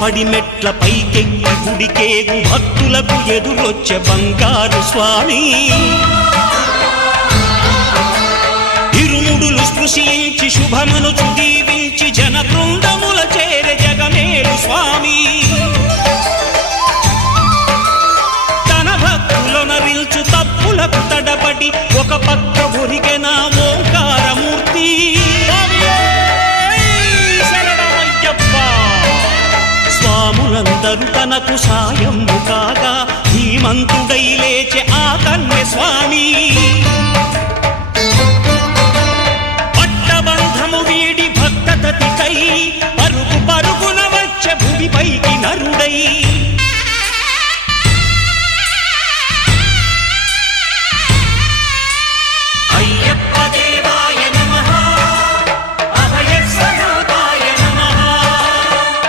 పడిమెట్ల పైకెక్కి గుడికేగు భక్తులకు ఎదురొచ్చే బంగారు స్వామి ఇరుముడులు స్పృశించి శుభమనుచు దీవించి జన బృందముల చేరే జగమేలు స్వామి తన భక్తులొనరిల్చు తప్పులకు తడబడి ఒక పక్క ఒరిగెన ఓంకారమూర్తి స్వాములందరూ తనకు సాయము కాగా ధీమంతుడై లేచే ఆ కన్య స్వామి పట్టబంధము వీడి భక్తతతికై పరుగు పరుగున వచ్చే భూమిపైకి నరుడై